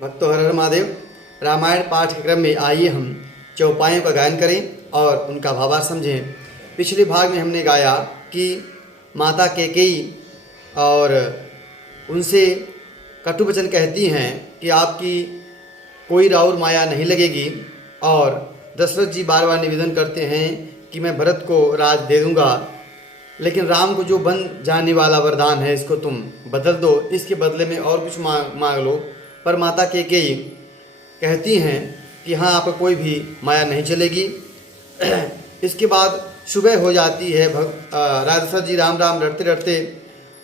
भक्तों हर हर महादेव। रामायण पाठ के क्रम में आइए हम चौपाइयों का गायन करें और उनका भावार्थ समझें। पिछले भाग में हमने गाया कि माता कैकेयी और उनसे कटु वचन कहती हैं कि आपकी कोई राउर माया नहीं लगेगी, और दशरथ जी बार बार निवेदन करते हैं कि मैं भरत को राज दे दूंगा, लेकिन राम को जो बन जाने वाला वरदान है इसको तुम बदल दो, इसके बदले में और कुछ मांग लो। पर माता कैकेयी कहती हैं कि हाँ, आपको कोई भी माया नहीं चलेगी। इसके बाद सुबह हो जाती है। राजा दशरथ जी राम राम रटते रटते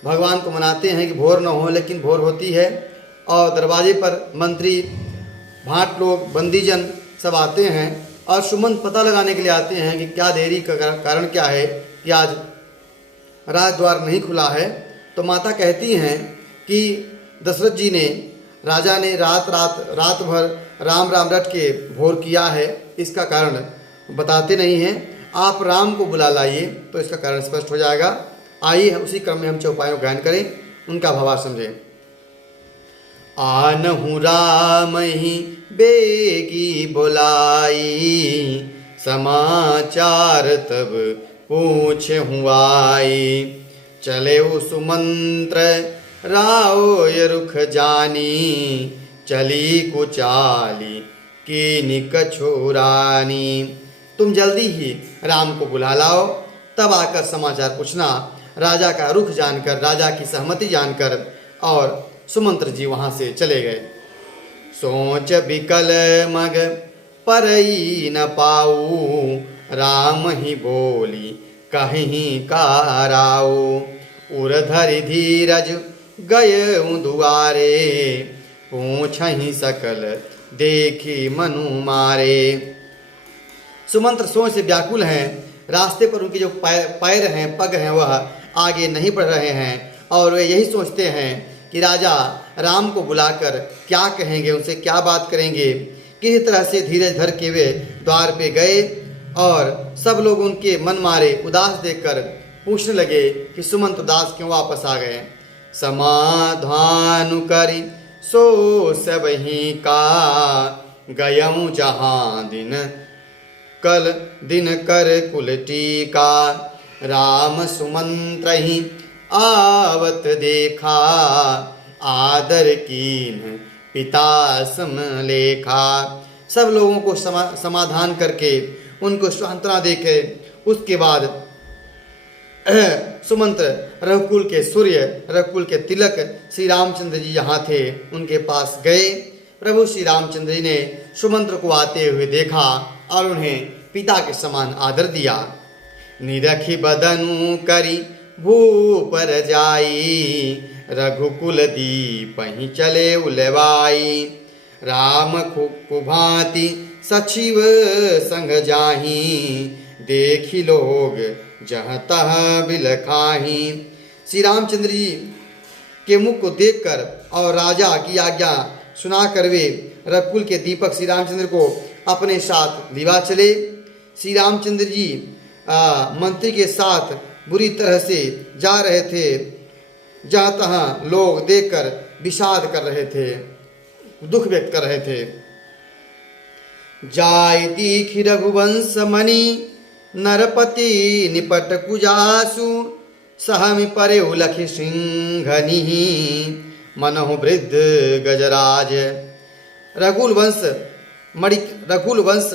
भगवान को मनाते हैं कि भोर न हो, लेकिन भोर होती है और दरवाजे पर मंत्री, भाट लोग, बंदीजन सब आते हैं और सुमंत पता लगाने के लिए आते हैं कि क्या देरी का कारण क्या है कि आज राजद्वार नहीं खुला है। तो माता कहती हैं कि दशरथ जी ने, राजा ने रात भर राम राम रट के भोर किया है, इसका कारण बताते नहीं हैं। आप राम को बुला लाइए तो इसका कारण स्पष्ट हो जाएगा। आइए उसी क्रम में हम चौपाइयों गायन करें, उनका भावार्थ समझें। आनहु राम ही बेगी बुलाई, समाचार तब पूछहु आई। चले सुमंत्र राय रुख जानी, चली कुचाली की कछुरानी। तुम जल्दी ही राम को बुला लाओ, तब आकर समाचार पूछना। राजा का रुख जानकर, राजा की सहमति जानकर और सुमंत्र जी वहां से चले गए। सोच बिकल मग परई न पाऊ, राम ही बोली कहीं काराऊ। उरधरि धीरज गए दुआरे, पूछहि सकल देखी मनु मारे। सुमंत्र सोच से व्याकुल हैं। रास्ते पर उनके जो पैर हैं, पग हैं, वह आगे नहीं बढ़ रहे हैं और वे यही सोचते हैं कि राजा राम को बुलाकर क्या कहेंगे, उनसे क्या बात करेंगे। किसी तरह से धीरज धर के वे द्वार पे गए और सब लोग उनके मन मारे उदास देखकर पूछने लगे कि सुमंत उदास क्यों वापस आ गए। समाधान करी सो सब ही का, गयऊँ जहाँ दिन कल दिन कर कुल टीका। राम सुमंत्र ही आवत देखा, आदर कीन पिता सम लेखा। सब लोगों को समाधान करके उनको सांत्वना देके उसके बाद सुमंत्र रघुकुल के सूर्य, रघुकुल के तिलक श्री रामचंद्र जी यहाँ थे, उनके पास गए। प्रभु श्री रामचंद्र जी ने सुमंत्र को आते हुए देखा और उन्हें पिता के समान आदर दिया। निरखी बदनु करी भूपर जाई, रघुकुल दीप ही चले उलवाई। राम कुभांति सचिव संग जाही, देखी लोग जहाँ तह बिलखाही। श्री रामचंद्र जी के मुख को देखकर और राजा की आज्ञा सुना कर वे रघुकुल के दीपक श्री रामचंद्र को अपने साथ लिवा चले। श्री रामचंद्र जी मंत्री के साथ बुरी तरह से जा रहे थे, जहाँ तहाँ लोग देखकर विषाद कर रहे थे, दुख व्यक्त कर रहे थे। जाय दीखि रघुवंश मणि, नरपति निपट कुजासु। सहमि परे उलखि सिंघनि, मनहु वृद्ध गजराज। रघुकुल वंश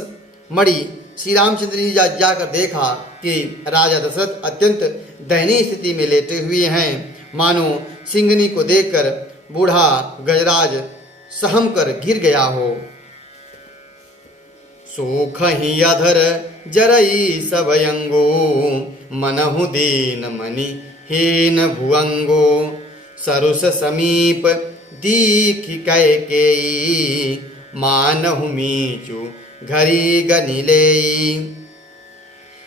मणि श्री रामचंद्र जी जाकर देखा कि राजा दशरथ अत्यंत दयनीय स्थिति में लेटे हुए हैं, मानो सिंघनी को देखकर बूढ़ा गजराज सहम कर गिर गया हो। सूख ही अधर जरई सब अंगो, मनहु दीन मणि हीन भुअंगो। सरुस समीप दीखि कैकेयी, मानहु मीचु घरी गनिलेई।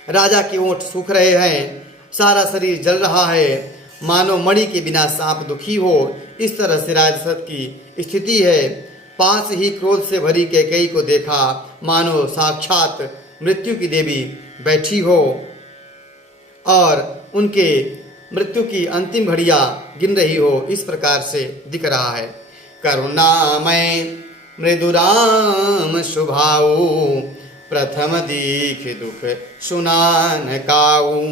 राजा के ओंठ सूख रहे हैं, सारा शरीर जल रहा है, मानो मणि के बिना सांप दुखी हो। इस तरह से राजा दशरथ की स्थिति है। पास ही क्रोध से भरी कैकेयी को देखा, मानो साक्षात मृत्यु की देवी बैठी हो और उनके मृत्यु की अंतिम घड़ियां गिन रही हो, इस प्रकार से दिख रहा है। करुणामय मृदुराम स्वभाऊ, प्रथम दीख दुख सुनान काऊ।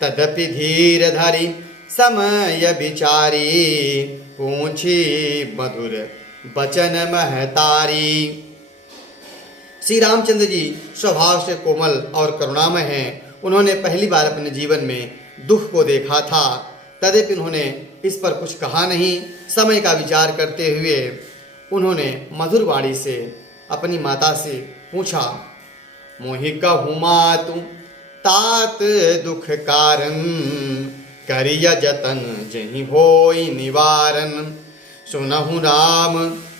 तदपि धीर धरि समय विचारी, पूछी मधुर बचन महतारी। श्री रामचंद्र जी स्वभाव से कोमल और करुणामय हैं। उन्होंने पहली बार अपने जीवन में दुख को देखा था, तद्यपि उन्होंने इस पर कुछ कहा नहीं। समय का विचार करते हुए उन्होंने मधुर वाणी से अपनी माता से पूछा, मोहि कहूँ मातु तात दुख कारण, करिय जतन जहि होई निवारण। सुनहु राम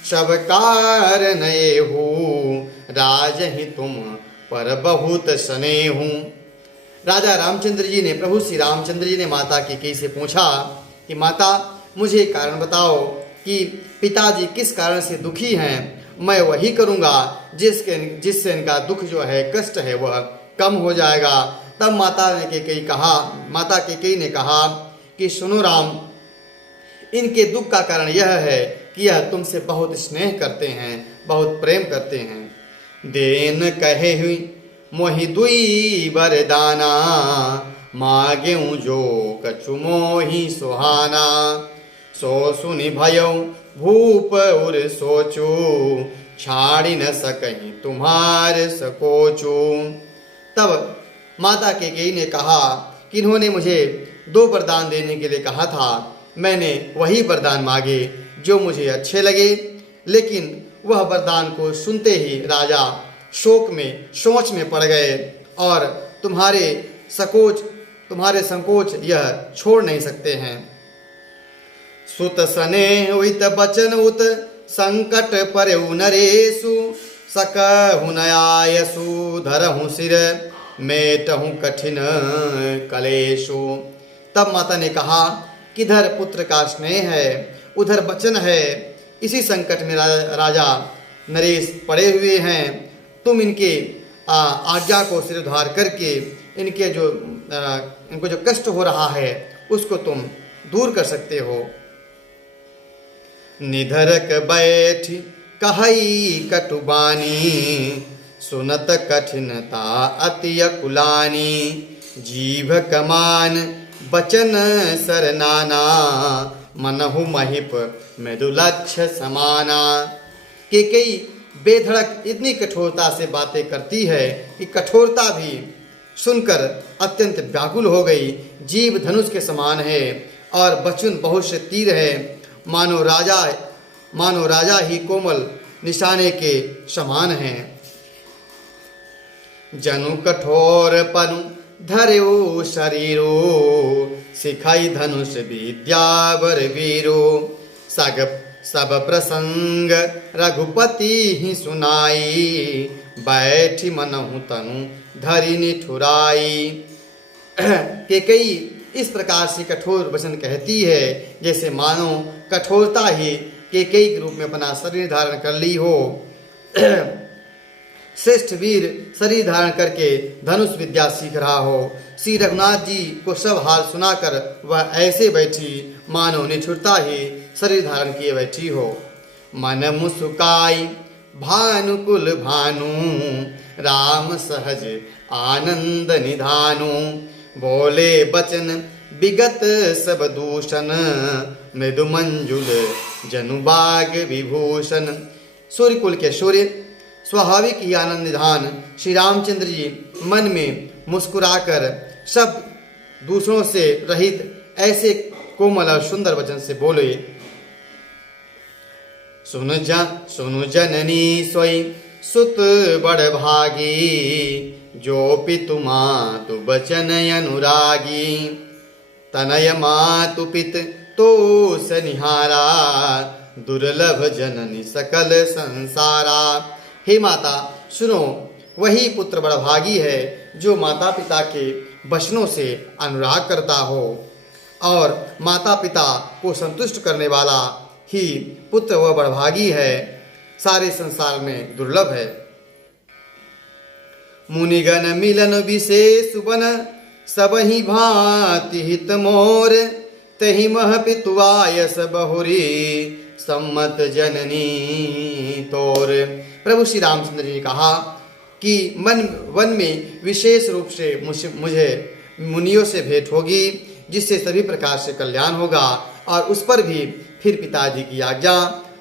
सब कारण एहू, राजहि तुम पर बहुत स्नेहू। राजा रामचंद्र जी ने, प्रभु श्री रामचंद्र जी ने माता कैकेयी से पूछा कि माता मुझे कारण बताओ कि पिताजी किस कारण से दुखी हैं, मैं वही करूँगा जिससे इनका दुख जो है, कष्ट है, वह कम हो जाएगा। तब माता कैकेयी ने कहा कि सुनो राम, इनके दुख का कारण यह है कि यह तुमसे बहुत स्नेह करते हैं, बहुत प्रेम करते हैं। देन कहे हुई मोहि दुई वरदाना, मांगेऊ जो कछु मोहि सुहाना। सो सुनि भयउ भूप उर सोचू, छाड़ी न सकहीं तुम्हार सकोचू। तब माता कैकेयी ने कहा कि इन्होंने मुझे 2 वरदान देने के लिए कहा था, मैंने वही वरदान मांगे जो मुझे अच्छे लगे, लेकिन वह वरदान को सुनते ही राजा सोच में पड़ गए और तुम्हारे संकोच यह छोड़ नहीं सकते हैं। सुत स्नेह उत बचन उत संकट परउ नरेशु, सकहु न आयसु धरहु सिर, मेटहु कठिन कलेशु। तब माता ने कहा कि इधर पुत्र का स्नेह है, उधर वचन है, इसी संकट में राजा नरेश पड़े हुए हैं। तुम इनके आज्ञा को सिर उधार करके इनको जो कष्ट हो रहा है उसको तुम दूर कर सकते हो। निधरक बैठ कहई कटुबानी, सुनत कठिनता अति अकुलानी। जीभ कमान बचन सरनाना, मनहु महिप मृदुलक्ष्य समाना। कैकेयी बेधड़क इतनी कठोरता से बातें करती है कि कठोरता भी सुनकर अत्यंत व्याकुल हो गई। जीभ धनुष के समान है और बचन बहुत से तीर है, मानो राजा ही कोमल निशाने के समान हैं। जनु कठोर पनु धर्यो शरीरो, सिखाई धनुष विद्यावर वीरो। सब प्रसंग रघुपति ही सुनाई, बैठी मनहु तनु धरि निठुराई। कैकेयी इस प्रकार से कठोर वचन कहती है जैसे मानो कठोरता ही कैकेयी के रूप में अपना शरीर धारण कर ली हो। श्रेष्ठ वीर शरीर धारण करके धनुष विद्या सीख रहा हो। श्री रघुनाथ जी को सब हाल सुनाकर वह ऐसे बैठी मानो निठुरता ही शरीर धारण किए बैठी हो। मन मुस्काई भानुकुल भानु, राम सहज आनंद निधानु। बोले बचन विगत सब दूषण, मृदु मंजुल जनुबाग विभूषण। सूर्यकुल के सूर्य स्वाभाविक ही आनंद निधान श्री रामचंद्र जी मन में मुस्कुराकर सब दूसरों से रहित ऐसे कोमल और सुंदर वचन से बोले। सुनु जननी सोई सुत बड़ भागी, जो पितु मातु बचन अनुरागी। तनय मातु पित तो सनिहारा, दुर्लभ जननी सकल संसारा। हे माता सुनो, वही पुत्र बड़भागी है जो माता पिता के वचनों से अनुराग करता हो, और माता पिता को संतुष्ट करने वाला ही पुत्र वह बड़भागी है, सारे संसार में दुर्लभ है। मुनिगण मिलन विशेष बन, सब ही भांति हित मोर। तहि मह पितुआयस बहुरी, सम्मत जननी तोर। प्रभु श्री रामचंद्र जी ने कहा कि वन में विशेष रूप से मुझे मुनियों से भेंट होगी, जिससे सभी प्रकार से कल्याण होगा, और उस पर भी फिर पिताजी की आज्ञा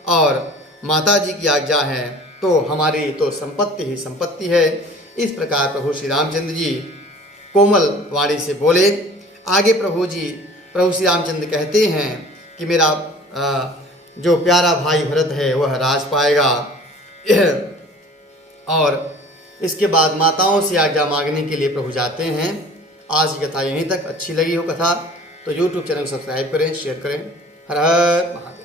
और माता जी की आज्ञा है, तो हमारी तो संपत्ति ही संपत्ति है। इस प्रकार प्रभु श्री रामचंद्र जी कोमल वाणी से बोले। आगे प्रभु श्री रामचंद्र कहते हैं कि मेरा जो प्यारा भाई भरत है वह राज पाएगा। और इसके बाद माताओं से आज्ञा मांगने के लिए प्रभु जाते हैं। आज की कथा यहीं तक। अच्छी लगी हो कथा तो YouTube चैनल को सब्सक्राइब करें, शेयर करें। हर हर महादेव।